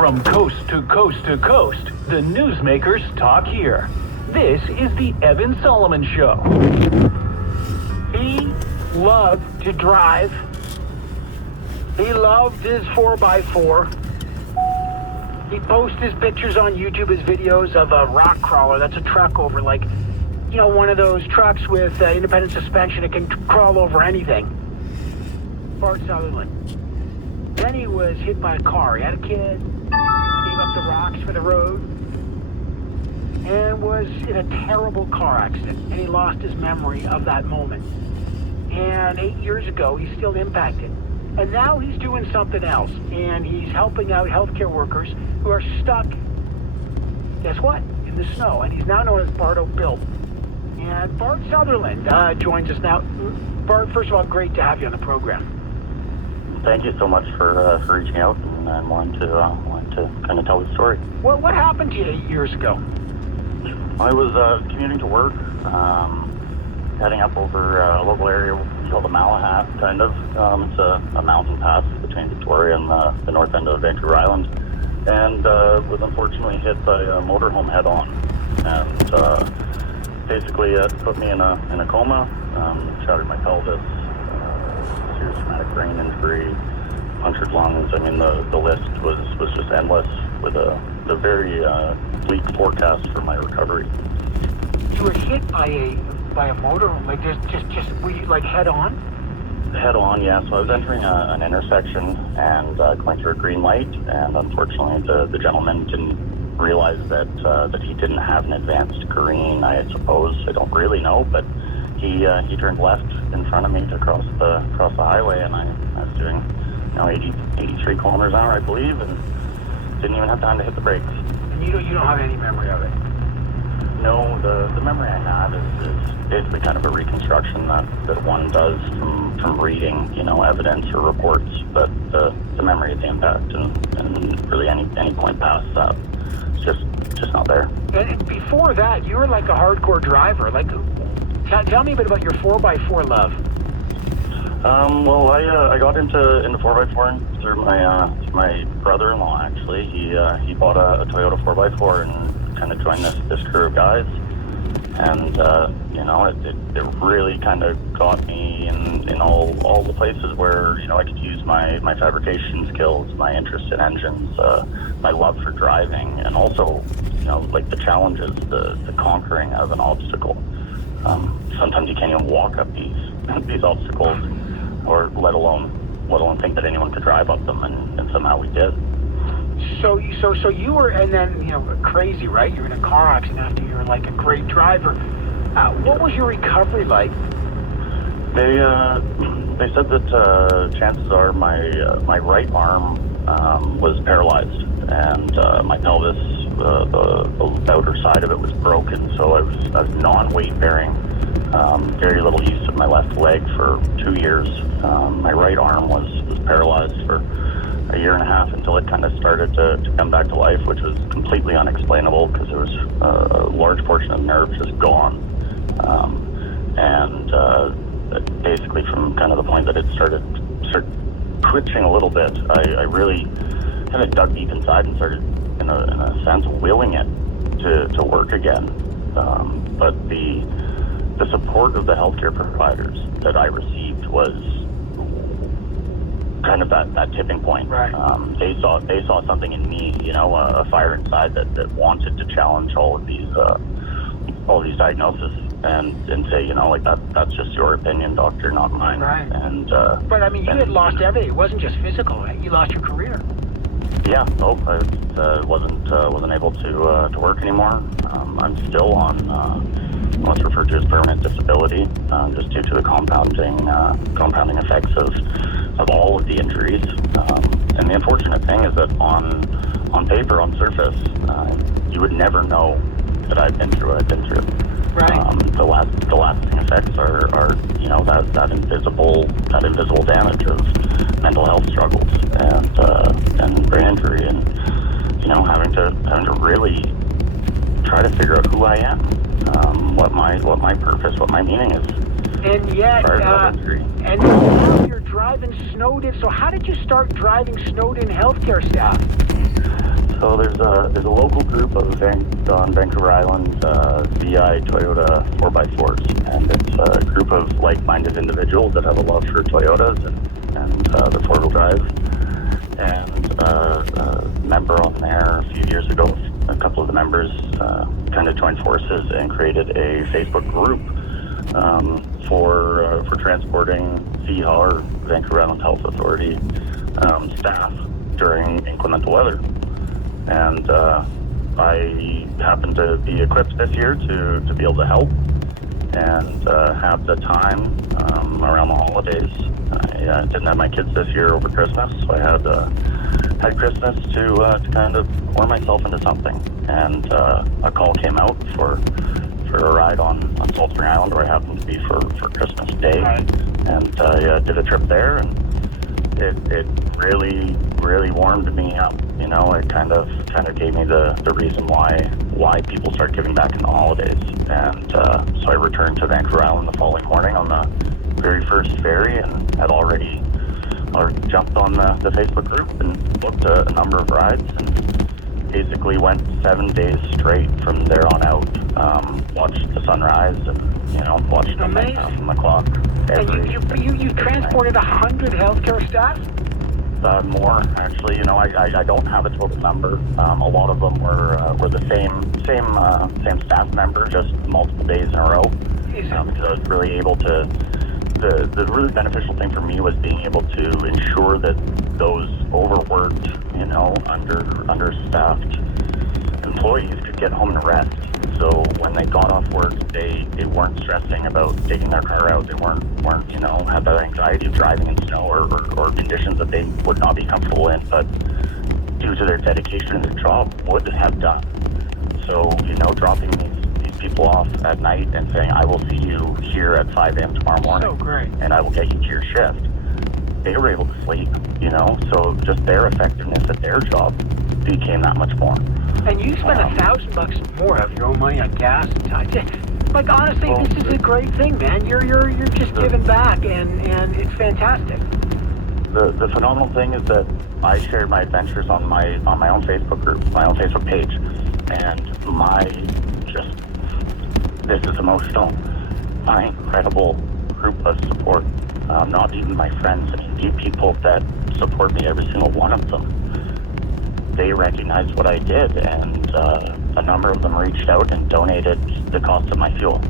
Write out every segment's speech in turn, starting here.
From coast to coast to coast, the newsmakers talk here. This is the Evan Solomon Show. He loved to drive. He loved his 4x4. He posts his pictures on YouTube, his videos of a rock crawler. That's a truck over, like, you know, one of those trucks with independent suspension. It can crawl over anything. Bart Sutherland. Then he was hit by a car. He had a kid, gave up the rocks for the road, and was in a terrible car accident. And he lost his memory of that moment. And 8 years ago, he's still impacted. And now he's doing something else. And he's helping out healthcare workers who are stuck, guess what, in the snow. And he's now known as Bardo Bill. And Bart Sutherland joins us now. Bart, first of all, great to have you on the program. Thank you so much for reaching out and wanting to kind of tell the story. What happened to you 8 years ago? I was commuting to work, heading up over a local area called the Malahat, kind of. It's a mountain pass between Victoria and the north end of Vancouver Island, and was unfortunately hit by a motorhome head-on. And basically it put me in a coma, shattered my pelvis, serious traumatic brain injury, punctured lungs. I mean, the list was just endless, with a very bleak forecast for my recovery. You were hit by a motorhome, like just were you like head on? Head on, yeah. So I was entering an intersection and going through a green light, and unfortunately the gentleman didn't realize that he didn't have an advanced green, I suppose. I don't really know, but he turned left in front of me to cross the highway, and I was doing 83 kilometers an hour, I believe, and didn't even have time to hit the brakes. And you don't have any memory of it? No, the memory I have is basically kind of a reconstruction that one does from reading, evidence or reports, but the memory of the impact and really any point past that, it's just not there. And before that, you were like a hardcore driver. Like, tell me a bit about your 4x4 love. Well, I got into 4x4 through my brother-in-law. Actually, he bought a Toyota 4x4 and kind of joined this crew of guys, and it really kind of got me in all the places where I could use my fabrication skills, my interest in engines, my love for driving, and also like the challenges, the conquering of an obstacle. Sometimes you can't even walk up these obstacles, or let alone think that anyone could drive up them, and somehow we did. So you were, and then crazy, right? You're in a car accident after you're like a great driver. What was your recovery like? They said that chances are my right arm was paralyzed, and my pelvis, the outer side of it was broken, so I was non-weight bearing. Very little use of my left leg for 2 years. My right arm was paralyzed for a year and a half until it kind of started to come back to life, which was completely unexplainable because there was a large portion of nerve just gone. Basically from kind of the point that it started twitching a little bit, I really kind of dug deep inside and started, in a sense, willing it to work again. But the support of the healthcare providers that I received was kind of that tipping point. Right. They saw something in me, a fire inside that wanted to challenge all of these diagnoses and say, like that's just your opinion, doctor, not mine. Right. And but I mean, you had lost everything. It wasn't just physical, right? You lost your career. Yeah. No, I wasn't able to work anymore. I'm still on what's referred to as permanent disability, just due to the compounding effects of all of the injuries. And the unfortunate thing is that on paper, on surface, you would never know that I've been through what I've been through. Right. The lasting effects are that invisible damage of mental health struggles and brain injury, and having to really try to figure out who I am, what my purpose, what my meaning is. And yet, and now you're driving snowed in. So how did you start driving snowed in healthcare staff? So there's a local group of on Vancouver Island, VI Toyota 4x4s, and it's a group of like-minded individuals that have a love for Toyotas and the four-wheel drive. And a member on there a few years ago, a couple of the members kind of joined forces and created a Facebook group for transporting VHA, or Vancouver Island Health Authority, staff during inclement weather. And I happened to be equipped this year to be able to help and have the time around the holidays. I didn't have my kids this year over Christmas, so I had Christmas to kind of pour myself into something. And a call came out for a ride on Salt Spring Island, where I happened to be for Christmas Day. Right. And I did a trip there, and it really warmed me up. You know, it kind of gave me the reason why people start giving back in the holidays. And so I returned to Vancouver Island the following morning on the very first ferry, and had already jumped on the Facebook group and booked a number of rides, and basically went 7 days straight from there on out. Watched the sunrise and, watched the night from the clock. And you transported 100 healthcare staff? More, actually. I don't have a total number. A lot of them were the same staff member, just multiple days in a row. Because I was really able to. The really beneficial thing for me was being able to ensure that those overworked, understaffed employees could get home and rest. So when they got off work, they weren't stressing about taking their car out. They weren't had that anxiety of driving in snow or conditions that they would not be comfortable in, but due to their dedication to their job, would have done. So, dropping these people off at night and saying, I will see you here at 5 a.m. tomorrow morning. So great. And I will get you to your shift. They were able to sleep, so just their effectiveness at their job became that much more. And you spent $1,000 more of your own money on gas and time. Like, honestly, this is a great thing, man. You're just giving back, and it's fantastic. The phenomenal thing is that I shared my adventures on my own Facebook group, my own Facebook page, and this is emotional. My incredible group of support, not even my friends, indeed people that support me, every single one of them. They recognized what I did, and a number of them reached out and donated the cost of my fuel.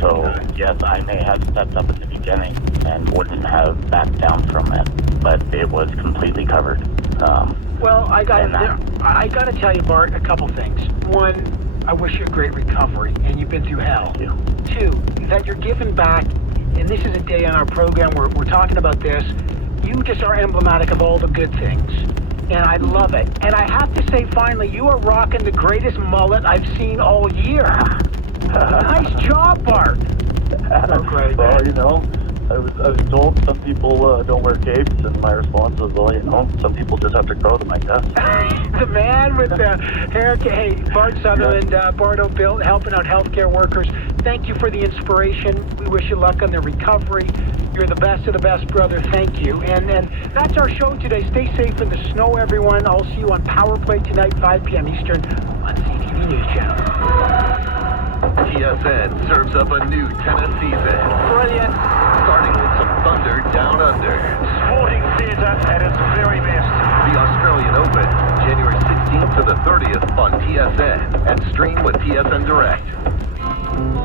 So, yes, I may have stepped up in the beginning and wouldn't have backed down from it, but it was completely covered. Well, I gotta tell you, Bart, a couple things. One, I wish you a great recovery, and you've been through hell. Thank you. Two, that you're giving back, and this is a day on our program where we're talking about this. You just are emblematic of all the good things. And I love it. And I have to say, finally, you are rocking the greatest mullet I've seen all year. Nice job, Bart. So great. Well, I was told some people don't wear capes, and my response was, well, some people just have to grow them, I guess. The man with the hair. Hey, Bart Sutherland, Bardo Bill, helping out healthcare workers. Thank you for the inspiration. We wish you luck on the recovery. You're the best of the best, brother. Thank you. And that's our show today. Stay safe in the snow, everyone. I'll see you on Power Play tonight, 5 p.m. Eastern on CTV News Channel. TSN serves up a new tennis season. Brilliant. Starting with some thunder down under. Sporting theatre at its very best. The Australian Open, January 16th to the 30th on TSN and stream with TSN Direct.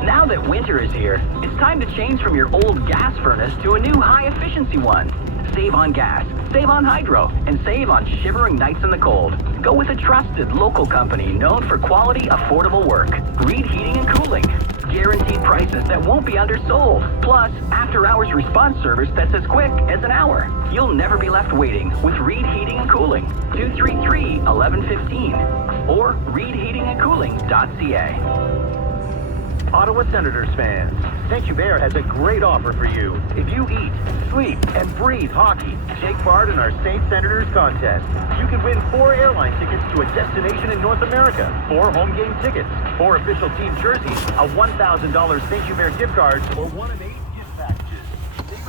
Now that winter is here, it's time to change from your old gas furnace to a new high-efficiency one. Save on gas, save on hydro, and save on shivering nights in the cold. Go with a trusted local company known for quality, affordable work. Reed Heating and Cooling. Guaranteed prices that won't be undersold. Plus, after-hours response service that's as quick as an hour. You'll never be left waiting with Reed Heating and Cooling. 233-1115 or reedheatingandcooling.ca. Ottawa Senators fans, Saint-Hubert has a great offer for you. If you eat, sleep, and breathe hockey, take part in our Saint Senators contest. You can win 4 airline tickets to a destination in North America, 4 home game tickets, 4 official team jerseys, a $1,000 Saint-Hubert gift card, or one amazing